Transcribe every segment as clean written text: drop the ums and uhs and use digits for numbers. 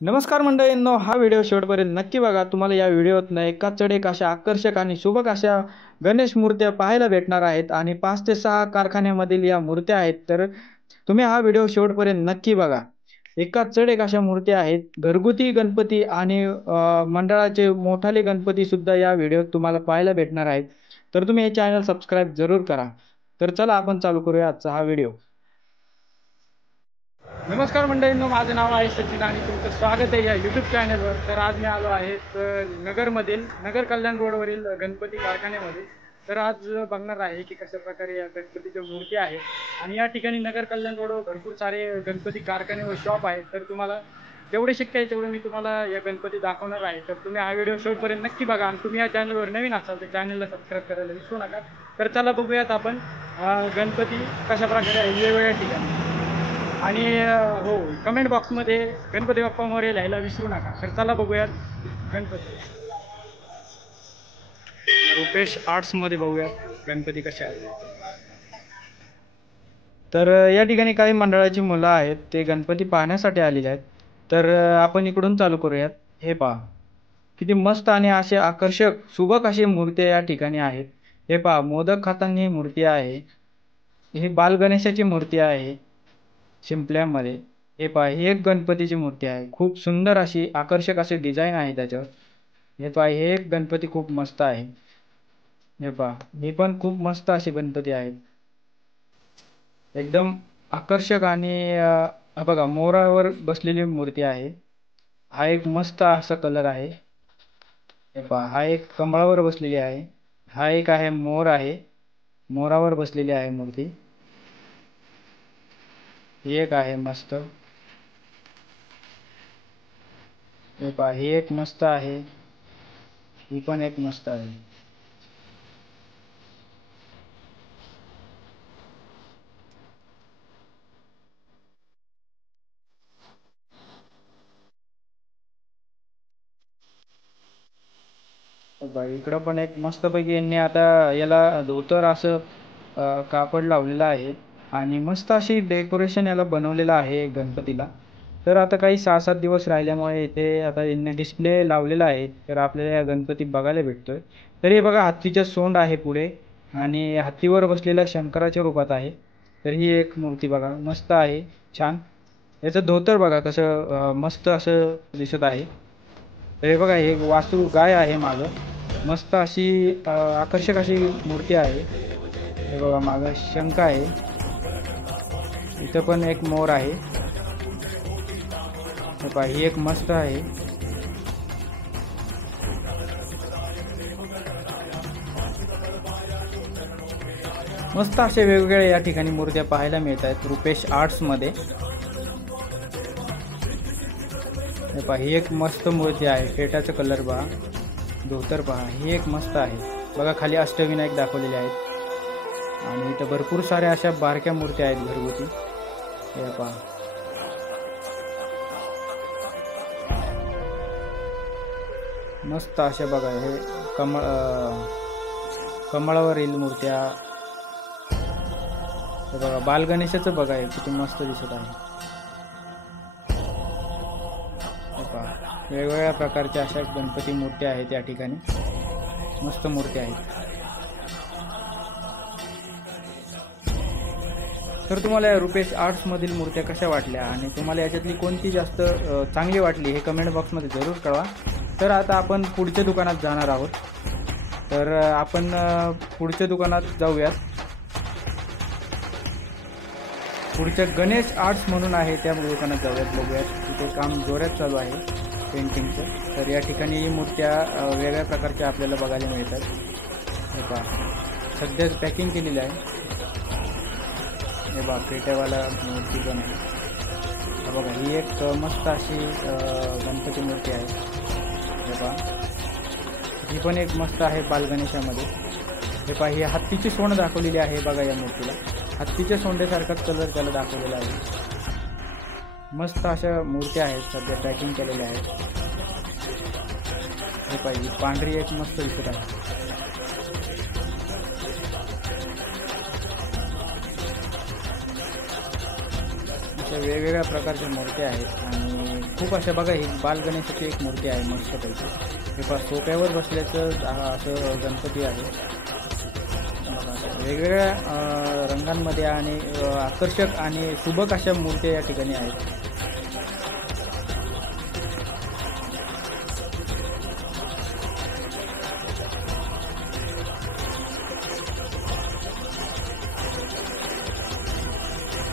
नमस्कार मंडळींनो, हा व्हिडिओ शेवटपर्यंत नक्की बघा। तुम्हाला या व्हिडिओत एका चढ एक अशा आकर्षक आणि सुबक अशा गणेश मूर्त्या पाहायला भेटणार आहेत आणि 5 ते 6 कारखान्यामधील या मूर्त्या आहेत। तर तुम्ही हा व्हिडिओ शेवटपर्यंत नक्की बघा। एका चढ एक अशा मूर्त्या आहेत, घरगुती गणपती आणि मंडळाचे मोठाले गणपती सुद्धा या व्हिडिओत तुम्हाला पाहायला भेटणार आहेत। तर तुम्ही हे चॅनल सबस्क्राइब जरूर करा। तर चला आपण चालू करूया आजचा हा व्हिडिओ। नमस्कार मंडळींनो, माझं नाव आहे सचिन आणि तुमचं स्वागत आहे या यूट्यूब चॅनलवर। तर आज मी आलो आहे नगरमधील नगर कल्याण रोडवरील गणपती कारखान्यामध्ये। तर आज बघणार आहे की कशा प्रकारे या गणपतीच्या मूर्ती आहेत आणि या ठिकाणी नगर कल्याण रोडवर भरपूर सारे गणपती कारखाने व शॉप आहेत। तर तुम्हाला जेवढे शक्य आहे तेवढे मी तुम्हाला या गणपती दाखवणार आहे। तर तुम्ही हा व्हिडिओ शेवटपर्यंत नक्की बघा आणि तुम्ही या चॅनलवर नवीन असाल तर चॅनलला सबस्क्राईब करायला विसरू नका। तर चला बघूयात आपण गणपती कशा प्रकारे आहे वेगवेगळ्या ठिकाणी। आणि हो, कमेंट बॉक्समध्ये गणपती बाप्पा मोरया लिहायला विसरू नका। तर चला बघूयात गणपती। रुपेश आर्ट्समध्ये बघूयात गणपती कसे आहेत। तर या ठिकाणी काही मंडळाची मुलं आहेत, ते गणपती पाहण्यासाठी आलेले आहेत। तर आपण इकडून चालू करूयात। हे पहा किती मस्त आणि असे आकर्षक सुबक अशी मूर्ती या ठिकाणी आहेत। हे पहा, मोदक खाताना ही मूर्ती आहे। ही बाल गणेशाची मूर्ती आहे शिंपल्यामध्ये। हे पहा, ही एक गणपतीची मूर्ती आहे, खूप सुंदर अशी आकर्षक असे डिझाईन आहे त्याच्यावर। हे पहा, हे एक गणपती खूप मस्त आहे। हे पहा, ही पण खूप मस्त अशी गणपती आहेत, एकदम आकर्षक। आणि बघा, मोरावर बसलेली मूर्ती आहे। हा एक मस्त असा कलर आहे। हे पहा, हा एक कमळावर बसलेली आहे। हा एक आहे मोर आहे, मोरावर बसलेली आहे मूर्ती। ही एक आहे मस्त। हे पहा, ही एक मस्त आहे, ही पण एक मस्त आहे। बघा, इकडं पण एक मस्तपैकी यांनी आता याला धोतर असं कापड लावलेलं आहे आणि मस्त अशी डेकोरेशन याला बनवलेलं आहे गणपतीला। तर आता काही 6-7 दिवस राहिल्यामुळे इथे आता यांनी डिस्प्ले लावलेला आहे, तर आपल्याला या गणपती बघायला भेटतोय। तर हे बघा, हत्तीचे सोंड आहे पुढे आणि हत्तीवर बसलेला शंकराच्या रूपात आहे। तर ही एक मूर्ती बघा, मस्त आहे, छान। याचं धोतर बघा कसं मस्त असं दिसत आहे। तर हे बघा, हे वासरू गाय आहे मागं, मस्त अशी आकर्षक अशी मूर्ती आहे। हे बघा, मागं शंख आहे, इथं पण एक मोर आहे। हे पहा, ही एक मस्त आहे। मस्त असे वेगवेगळ्या या ठिकाणी मूर्त्या पाहायला मिळत आहेत रुपेश आर्ट्समध्ये। हे पहा, ही एक मस्त मूर्ती आहे, फेटाचा कलर पहा, धोतर पहा, ही एक मस्त आहे। बघा, खाली अष्टविनायक दाखवलेले आहेत आणि इथं भरपूर साऱ्या अशा बारक्या मूर्त्या आहेत घरगुती। हे पहा, मस्त अशा बघा, हे कमळावरील मूर्त्या। हे बघा, बाल गणेशाचं बघा, हे किती मस्त दिसत आहे। वेगवेगळ्या प्रकारच्या अशा गणपती मूर्त्या आहेत या ठिकाणी, मस्त मूर्ती आहेत। तर तुम्हाला रुपेश आर्ट्समधील मूर्त्या कशा वाटल्या आणि तुम्हाला याच्यातली कोणती जास्त चांगली वाटली हे कमेंट बॉक्समध्ये जरूर कळवा। तर आता आपण पुढच्या दुकानात जाणार आहोत, तर आपण पुढच्या दुकानात जाऊयात। पुढच्या गणेश आर्ट्स म्हणून आहे त्या दुकानात जाऊयात, बघूयात। तिथे काम जोरात चालू आहे पेंटिंगचं। तर या ठिकाणी मूर्त्या वेगळ्या प्रकारच्या आपल्याला बघायला मिळतात। हे पहा, सध्याच पॅकिंग केलेली आहे। हे बघा, पेट्यावाला मूर्ती पण आहे। हे बघा, ही एक मस्त अशी गणपती मूर्ती आहे। हे पहा, ही पण एक मस्त आहे बाल गणेशामध्ये। हे पहा, ही हत्तीची सोंड दाखवलेली आहे बघा या मूर्तीला, हत्तीच्या सोंडेसारखाच कलर त्याला दाखवलेला आहे। मस्त अशा मूर्त्या आहेत, सध्या पॅकिंग केलेल्या आहेत। हे पाहिजे, पांढरी एक मस्त दिसत आहे। अशा वेगवेगळ्या प्रकारच्या मूर्त्या आहेत आणि खूप अशा बघा ही बाल गणेशाची एक मूर्ती आहे मस्तपैकी. हे पहा सोप्यावर बसल्याचं असं गणपती आहे. बघा असं वेगवेगळ्या रंगांमध्ये आणि आकर्षक आणि सुबक अशा मूर्त्या या ठिकाणी आहेत.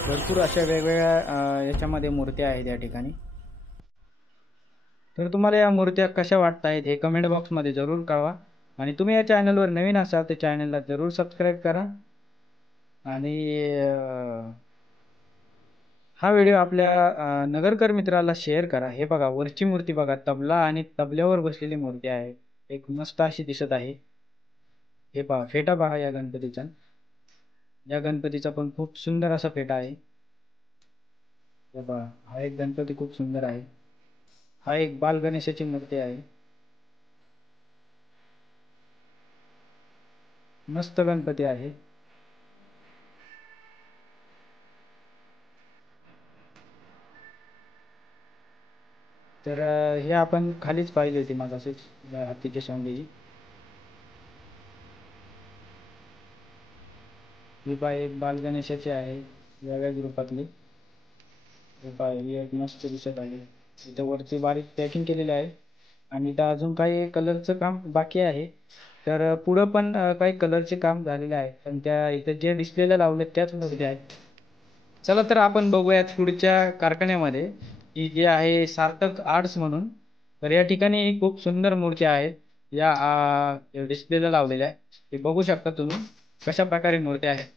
भरपूर अशा वेगवेगळ्या याच्यामध्ये मूर्त्या आहेत या ठिकाणी. तर तुम्हाला या मूर्त्या कशा वाटत आहेत हे कमेंट बॉक्समध्ये जरूर कळवा. आणि तुम्ही या चॅनलवर नवीन असाल तर चॅनलला जरूर सबस्क्राईब करा. आणि हा व्हिडिओ आपल्या नगरकर मित्राला शेअर करा. हे बघा वरची मूर्ती बघा, तबला आणि तबल्यावर बसलेली मूर्ती आहे. एक मस्त अशी दिसत आहे. हे पहा फेटा पहा या गणपतीचा. या गणपतीचा पण खूप सुंदर असा फेटा आहे. हे पहा हा एक गणपती खूप सुंदर आहे. हा एक बाल गणेशाची मूर्ती आहे. मस्त गणपती आहे. तर हे आपण खालीच पाहिली होती मगाशीच हत्तीच्या सोंगेची. ही पहा एक बाल गणेशाची आहे वेगळ्याच रूपातली. हे पहा ही एक मस्त दिसत आहे. इथं वरती बारीक पॅकिंग केलेली आहे आणि इथं अजून काही कलरचं काम बाकी आहे. तर पुढं पण काही कलरचे काम झालेले आहे, पण त्या इथं जे डिस्प्लेला लावले त्याच मूर्त्या आहेत. चला तर आपण बघूयात पुढच्या कारखान्यामध्ये की जे आहे सार्थक आर्ट्स म्हणून. तर या ठिकाणी खूप सुंदर मूर्त्या आहेत या डिस्प्लेला लावलेल्या आहे. हे बघू शकता तुम्ही कशा प्रकारे मूर्त्या आहेत.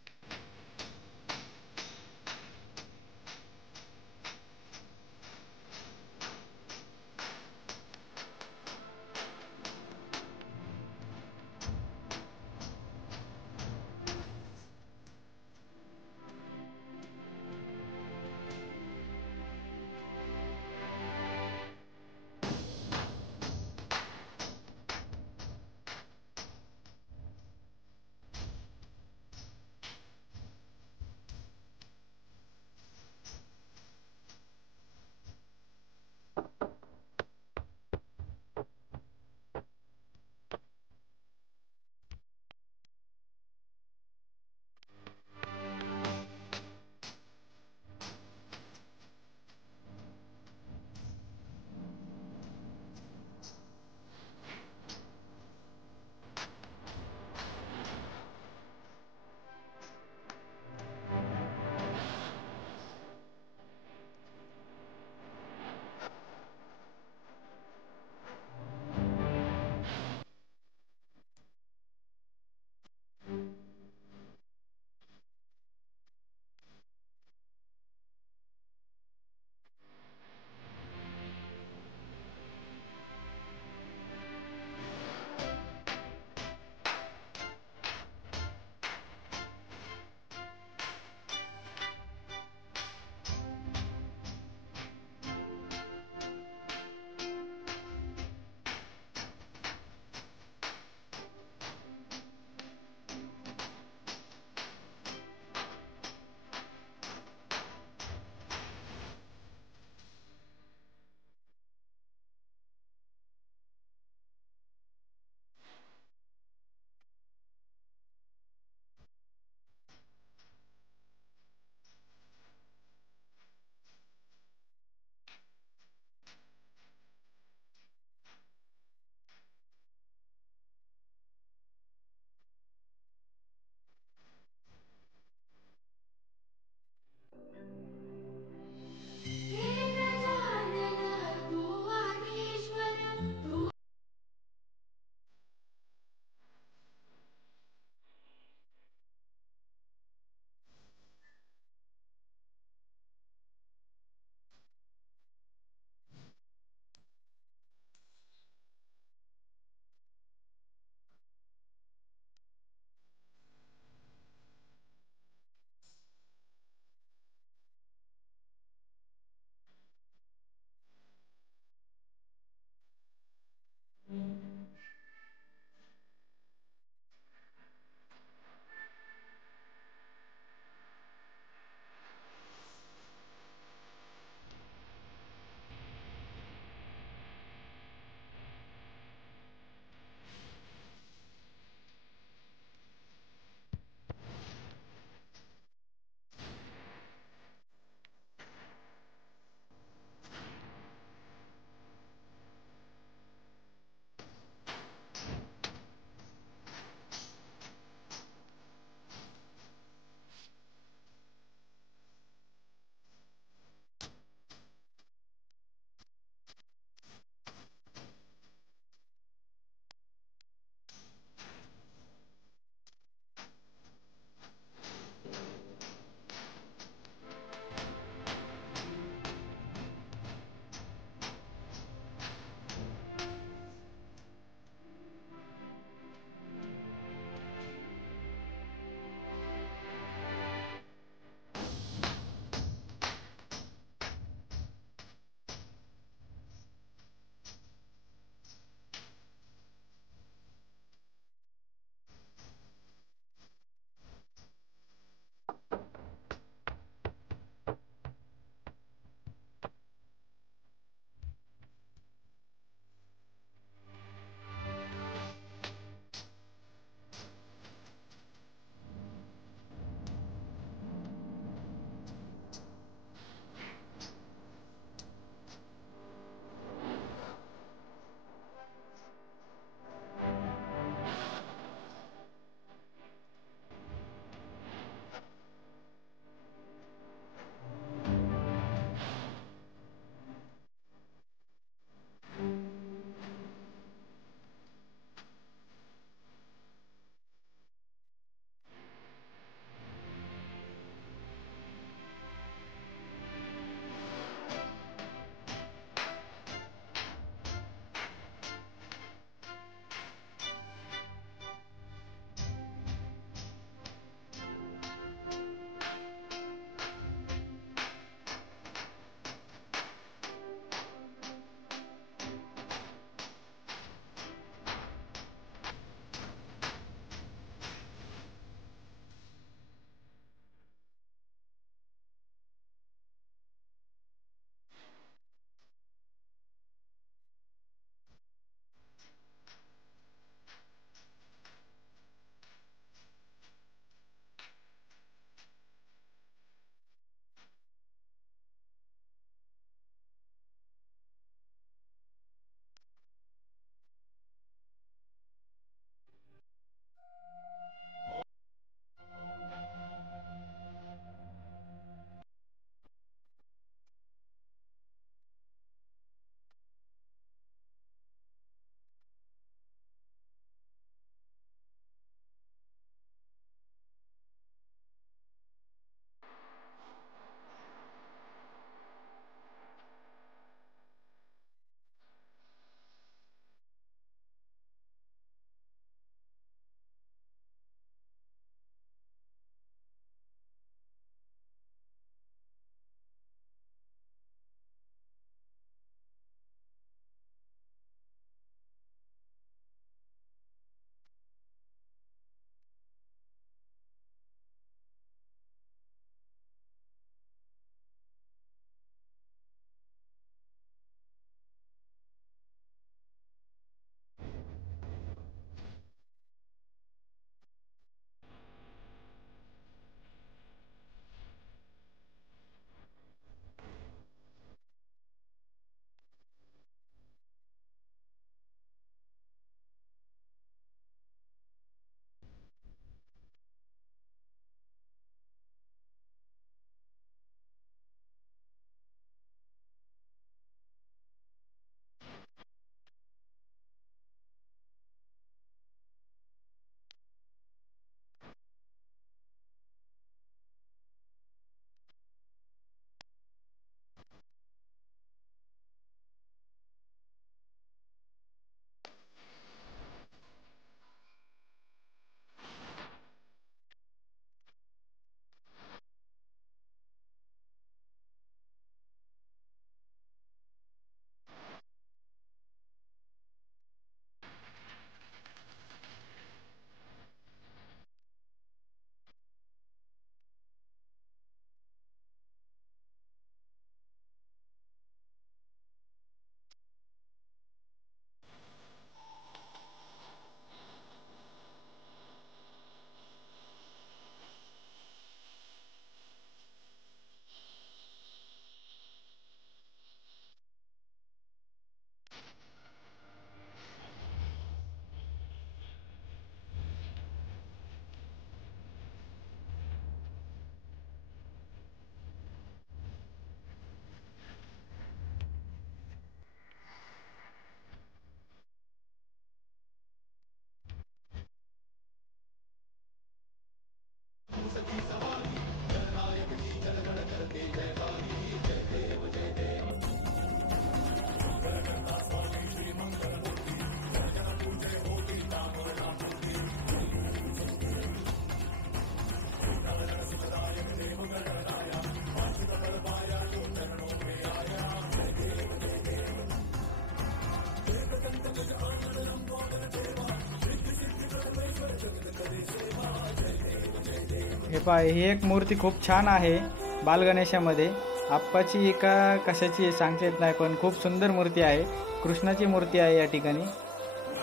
हे पहा, ही एक मूर्ती खूप छान आहे बालगणेशामध्ये. आप्पाची का कशाची आहे सांगता येत नाही, पण खूप सुंदर मूर्ती आहे. कृष्णाची मूर्ती आहे या ठिकाणी.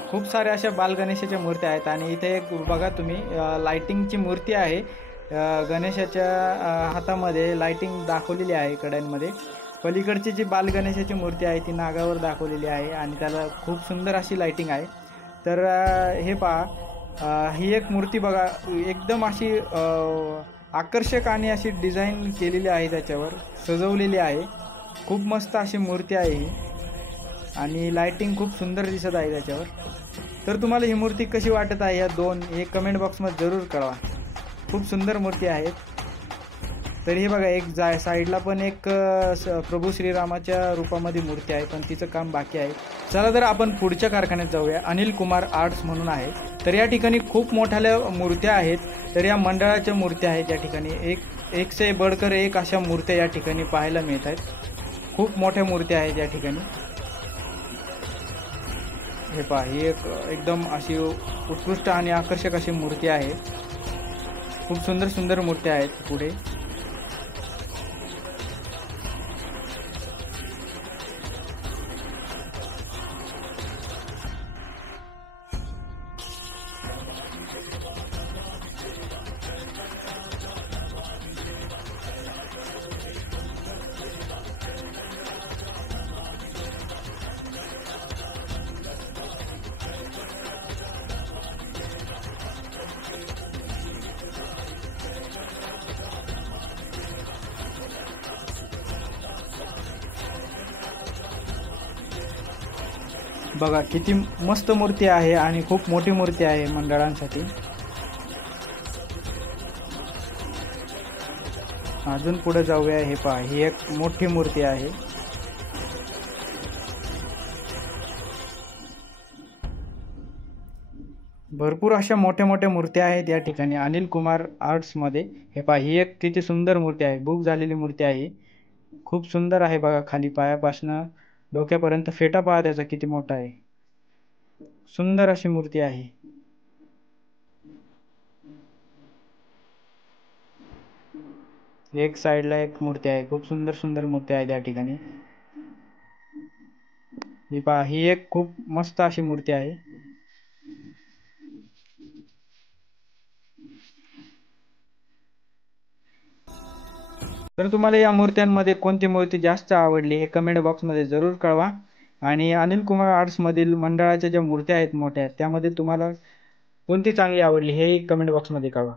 खूप साऱ्या अशा बालगणेशाच्या मूर्त्या आहेत आणि इथे एक बघा तुम्ही लाइटिंगची मूर्ती आहे. गणेशाच्या हातामध्ये लाइटिंग दाखवलेली आहे कड्यांमध्ये. पलीकडची जी बालगणेशाची मूर्ती आहे ती नागावर दाखवलेली आहे आणि त्याला खूप सुंदर अशी लाइटिंग आहे. तर हे पहा, ही एक मूर्ती बघा, एकदम अशी आकर्षक आणि अशी डिझाईन केलेली आहे, त्याच्यावर सजवलेली आहे. खूप मस्त अशी मूर्ती आहे ही आणि लाइटिंग खूप सुंदर दिसत आहे त्याच्यावर. तर तुम्हाला ही मूर्ती कशी वाटत आहे या दोन, हे कमेंट बॉक्समध्ये जरूर कळवा. खूप सुंदर मूर्ती आहेत. तर हे बघा, एक साईडला पण एक प्रभू श्रीरामाच्या रूपामध्ये मूर्ती आहे, पण तिचं काम बाकी आहे. चला तर आपण पुढच्या कारखान्यात जाऊया. अनिल कुमार आर्ट्स म्हणून आहे. तर या ठिकाणी खूप मोठ्या मूर्त्या आहेत. तर या मंडळाच्या मूर्त्या आहेत या ठिकाणी. एक से बडकर एक अशा मूर्त्या या ठिकाणी पाहायला मिळत आहेत. खूप मोठ्या मूर्त्या आहेत या ठिकाणी. हे पहा, ही एक एकदम अशी उत्कृष्ट आणि आकर्षक अशी मूर्ती आहे. खूप सुंदर सुंदर मूर्त्या आहेत पुढे. बघा किती मस्त मूर्ती आहे आणि खूप मोठी मूर्ती आहे मंडळांसाठी. अजून पुढे जाऊया. हे पहा, ही एक मोठी मूर्ती आहे. भरपूर अशा मोठ्या मोठ्या मूर्त्या आहेत या ठिकाणी अनिल कुमार आर्ट्समध्ये. हे पहा, ही एक किती सुंदर मूर्ती आहे. बुक झालेली मूर्ती आहे. खूप सुंदर आहे बघा. खाली पायापासनं डोक्यापर्यंत फेटा पहा त्याचा किती मोठा आहे. सुंदर अशी मूर्ती आहे. एक साईडला एक मूर्ती आहे. खूप सुंदर सुंदर मूर्ती आहे त्या ठिकाणी. ही पहा, ही एक खूप मस्त अशी मूर्ती आहे. तर तुम्हाला या मूर्त्यांमध्ये कोणती मूर्ती जास्त आवडली हे कमेंट बॉक्समध्ये जरूर कळवा. आणि अनिल कुमार आर्ट्समधील मंडळाच्या ज्या मूर्त्या आहेत मोठ्या, त्यामध्ये तुम्हाला कोणती चांगली आवडली हेही कमेंट बॉक्समध्ये कळवा.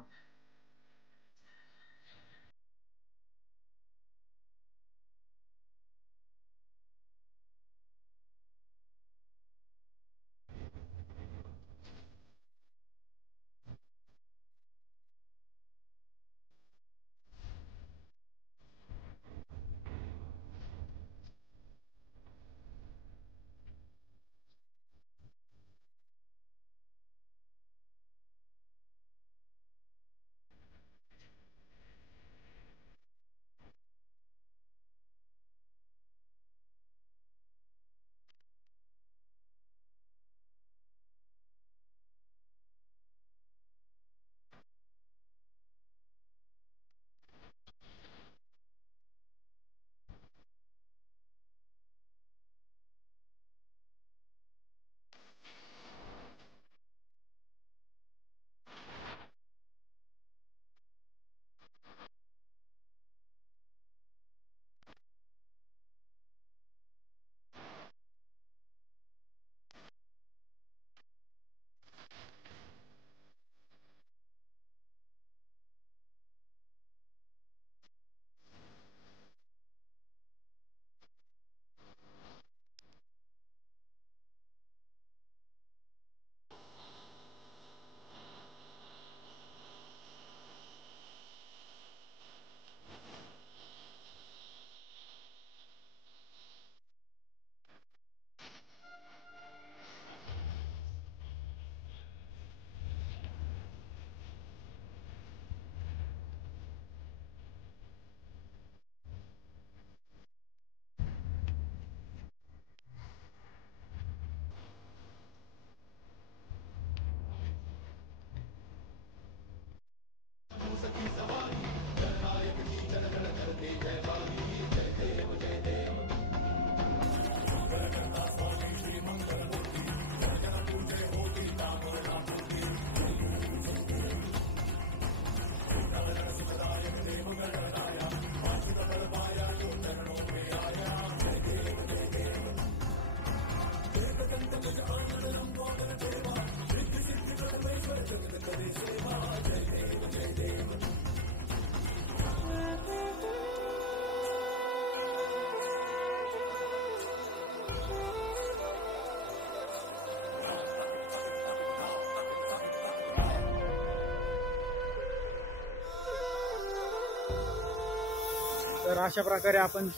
तर अशा प्रकारे आपण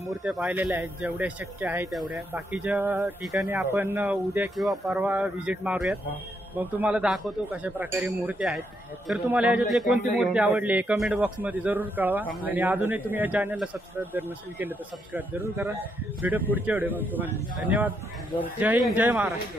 मूर्त्या पाहिलेल्या आहेत, जेवढ्या शक्य आहे तेवढ्या. बाकीच्या ठिकाणी आपण उद्या किंवा परवा व्हिजिट मारूयात, मग तुम्हाला दाखवतो कशा प्रकारे मूर्ती आहेत. तर तुम्हाला याच्यातली कोणती मूर्ती आवडली कमेंट बॉक्समध्ये जरूर कळवा. आणि अजूनही तुम्ही या चॅनलला सबस्क्राईब जर नसेल केलं तर सबस्क्राईब जरूर करा. व्हिडिओ पुढच्या व्हिडिओमध्ये तुम्हाला धन्यवाद. जय हिंद, जय महाराष्ट्र.